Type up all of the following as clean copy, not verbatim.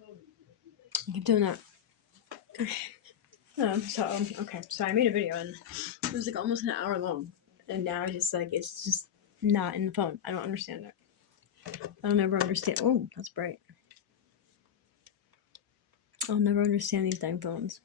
I keep doing that. Okay, so I made a video and it was like almost an hour long, and now it's just not in the phone. I don't understand it. I'll never understand. Oh, that's bright. I'll never understand these dang phones.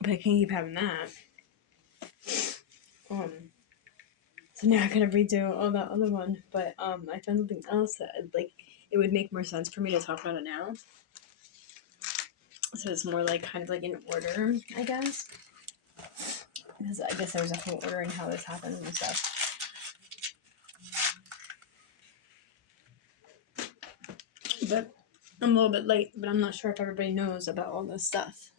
But I can't keep having that. So now I gotta redo all that other one. But I found something else that it would make more sense for me to talk about it now. So it's more like kind of like in order, I guess. Because I guess there was a whole order in how this happened and stuff. But I'm a little bit late, but I'm not sure if everybody knows about all this stuff.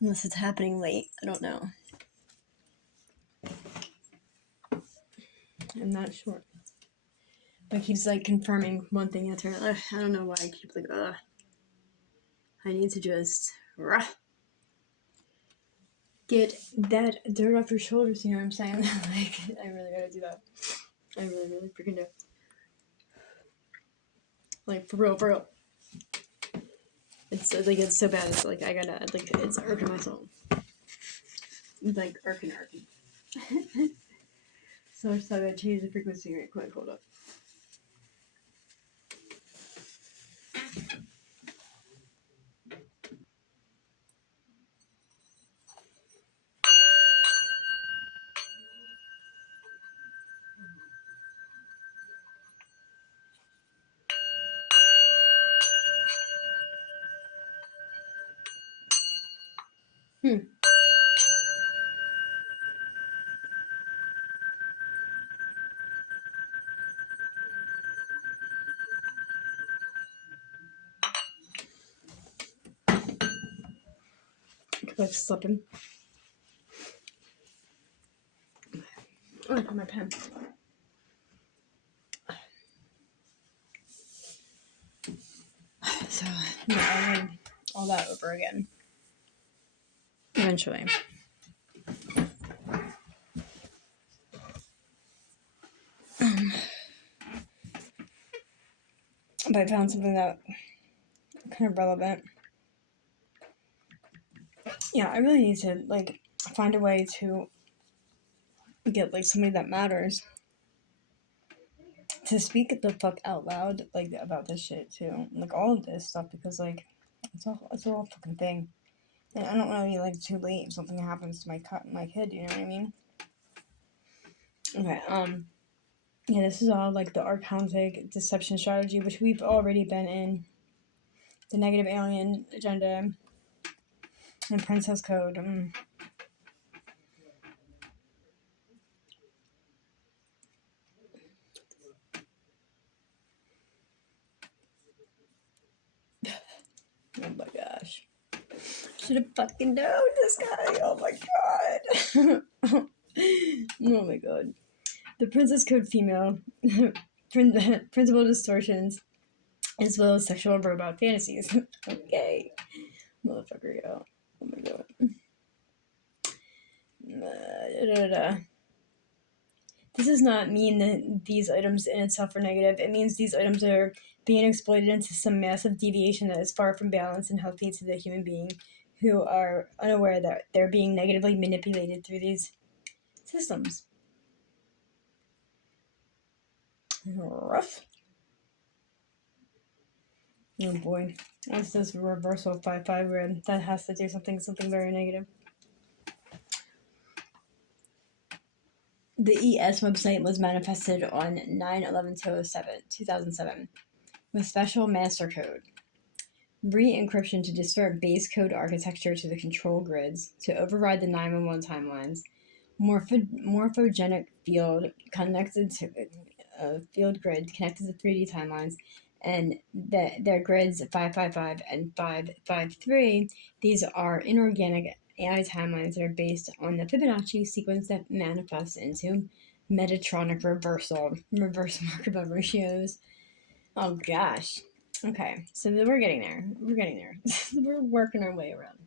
Unless it's happening late, I don't know. I'm not sure. But he keeps confirming one thing after another. I don't know why I keep I need to just get that dirt off your shoulders, you know what I'm saying? I really gotta do that. I really, really freaking do. For real. It's it's so bad. It's I gotta it's irking my soul. It's irking. So I gotta change the frequency right quick. Hold up. Slipping. Oh, I got my pen. So I read all that over again. Eventually. But I found something that kind of relevant. Yeah, I really need to find a way to get somebody that matters to speak the fuck out loud about this shit too, all of this stuff, because it's a whole fucking thing, and I don't want to be too late if something happens to my kid. You know what I mean? Okay. Yeah, this is all the Archontic deception strategy, which we've already been in. The negative alien agenda and Princess Code. Oh my gosh. Should have fucking known this guy. Oh my god. Oh my god. The Princess Code female. Principal distortions. As well as sexual robot fantasies. Okay. Motherfucker, yo. Oh my god. This does not mean that these items in itself are negative. It means these items are being exploited into some massive deviation that is far from balanced and healthy to the human being, who are unaware that they're being negatively manipulated through these systems. Rough. Oh boy. What's this reversal 5-5 grid? That has to do something very negative. The ES website was manifested on 9/11/2007 with special master code. Re-encryption to distort base code architecture to the control grids to override the 911 timelines. Morphogenic field connected to field grid connected to 3D timelines, and their grids 555 and 553. These are inorganic AI timelines that are based on the Fibonacci sequence that manifests into Metatronic reverse Markov ratios. Oh gosh. Okay, so we're getting there. We're working our way around.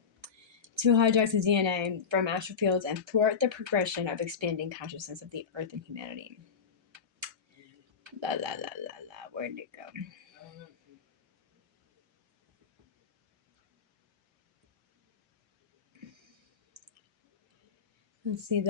To hijack the DNA from astral fields and thwart the progression of expanding consciousness of the Earth and humanity. where did it go? Let's see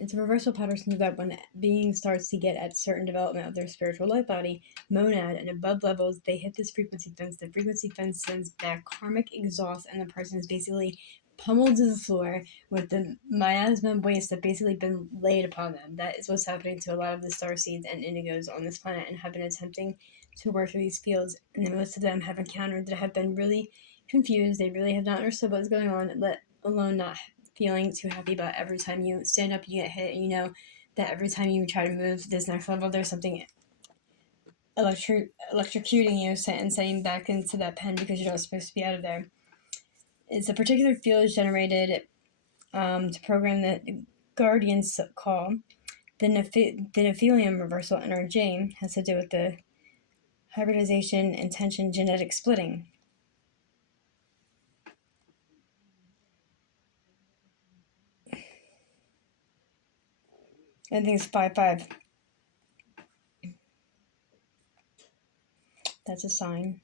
it's a reversal pattern that when being starts to get at certain development of their spiritual life body, monad, and above levels, they hit this frequency fence. The frequency fence sends back karmic exhaust, and the person is basically pummeled to the floor with the miasma waste that basically been laid upon them. That is what's happening to a lot of the star seeds and indigos on this planet and have been attempting to work through these fields. And then most of them have encountered that have been really confused. They really have not understood what's going on, let alone not feeling too happy about every time you stand up, you get hit, and you know that every time you try to move this next level, there's something electrocuting you and sending back into that pen because you're not supposed to be out of there. It's a particular field generated to program that Guardians call the Nephilium reversal energy. Has to do with the hybridization intention genetic splitting. I think it's 5-5. That's a sign.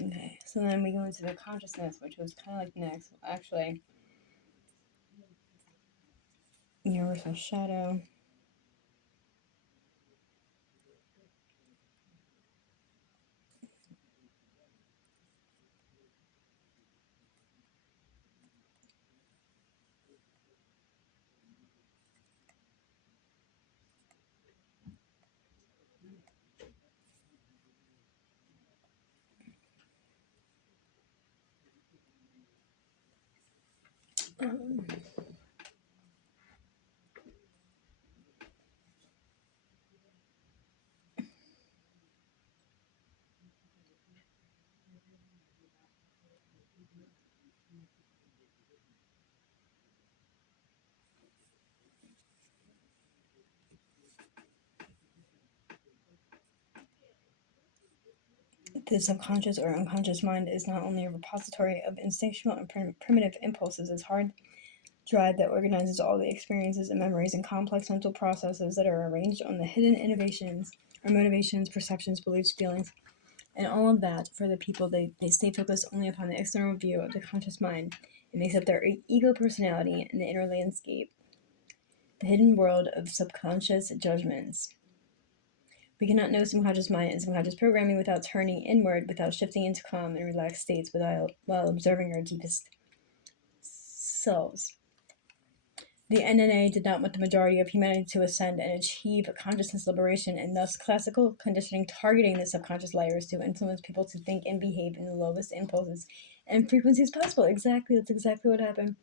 Okay, so then we go into the consciousness, which was kind of like next. Actually, universal shadow. Um, the subconscious or unconscious mind is not only a repository of instinctual and primitive impulses, it's hard drive that organizes all the experiences and memories and complex mental processes that are arranged on the hidden innovations or motivations, perceptions, beliefs, feelings, and all of that for the people. They stay focused only upon the external view of the conscious mind. It makes up their ego personality in the inner landscape, the hidden world of subconscious judgments. We cannot know subconscious mind and subconscious programming without turning inward, without shifting into calm and relaxed states, while observing our deepest selves. The NNA did not want the majority of humanity to ascend and achieve consciousness liberation, and thus classical conditioning targeting the subconscious layers to influence people to think and behave in the lowest impulses and frequencies possible. That's exactly what happened.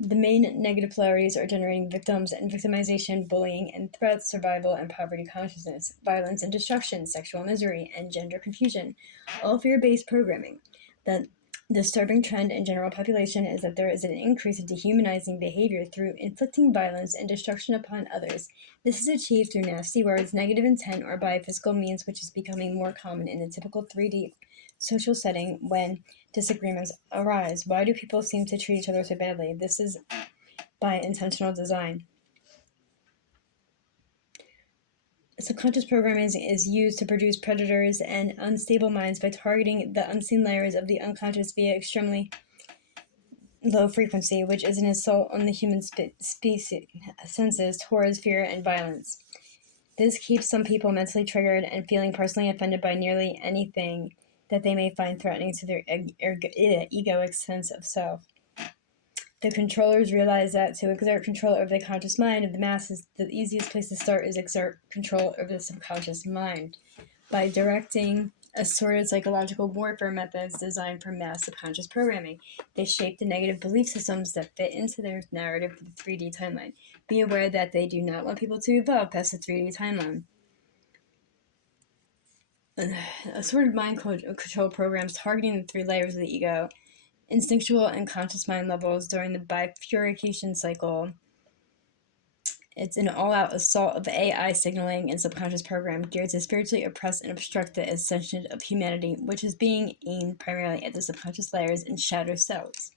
The main negative polarities are generating victims and victimization, bullying and threats, survival and poverty consciousness, violence and destruction, sexual misery, and gender confusion. All fear-based programming. The disturbing trend in general population is that there is an increase in dehumanizing behavior through inflicting violence and destruction upon others. This is achieved through nasty words, negative intent, or by physical means, which is becoming more common in the typical 3D social setting when disagreements arise. Why do people seem to treat each other so badly? This is by intentional design. Subconscious programming is used to produce predators and unstable minds by targeting the unseen layers of the unconscious via extremely low frequency, which is an assault on the human species senses towards fear and violence. This keeps some people mentally triggered and feeling personally offended by nearly anything that they may find threatening to their egoic sense of self. The controllers realize that to exert control over the conscious mind of the masses, the easiest place to start is exert control over the subconscious mind by directing assorted psychological warfare methods designed for mass subconscious programming. They shape the negative belief systems that fit into their narrative for the 3D timeline. Be aware that they do not want people to evolve past the 3D timeline. Assorted mind control programs targeting the 3 layers of the ego, instinctual and conscious mind levels during the bifurcation cycle. It's an all-out assault of AI signaling and subconscious program geared to spiritually oppress and obstruct the ascension of humanity, which is being aimed primarily at the subconscious layers and shadow cells.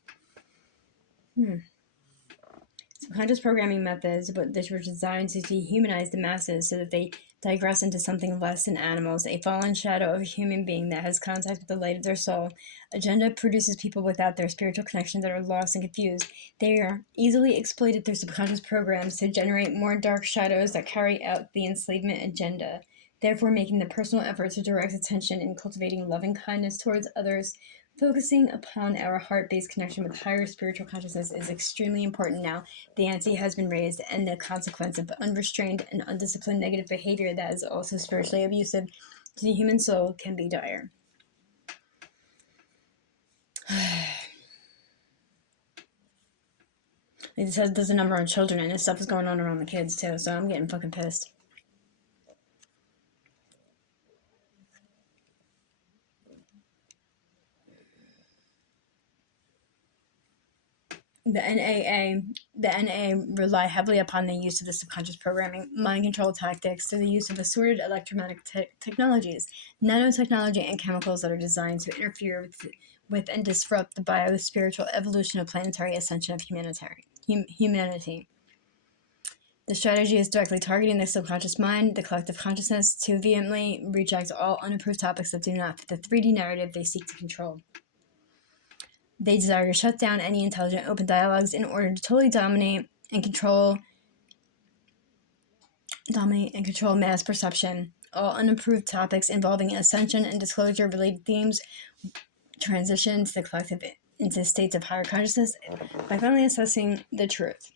Subconscious programming methods, which were designed to dehumanize the masses so that they digress into something less than animals, a fallen shadow of a human being that has contact with the light of their soul. Agenda produces people without their spiritual connection that are lost and confused. They are easily exploited through subconscious programs to generate more dark shadows that carry out the enslavement agenda, therefore making the personal effort to direct attention in cultivating loving kindness towards others. Focusing upon our heart-based connection with higher spiritual consciousness is extremely important now. The ante has been raised, and the consequence of unrestrained and undisciplined negative behavior that is also spiritually abusive to the human soul can be dire. It says there's a number on children, and this stuff is going on around the kids too, so I'm getting fucking pissed. The NAA rely heavily upon the use of the subconscious programming, mind control tactics through the use of assorted electromagnetic technologies, nanotechnology, and chemicals that are designed to interfere with and disrupt the bio-spiritual evolution of planetary ascension of humanity. The strategy is directly targeting the subconscious mind, the collective consciousness, to vehemently reject all unapproved topics that do not fit the 3D narrative they seek to control. They desire to shut down any intelligent open dialogues in order to totally dominate and control mass perception. All unapproved topics involving ascension and disclosure related themes transition to the collective into states of higher consciousness by finally assessing the truth.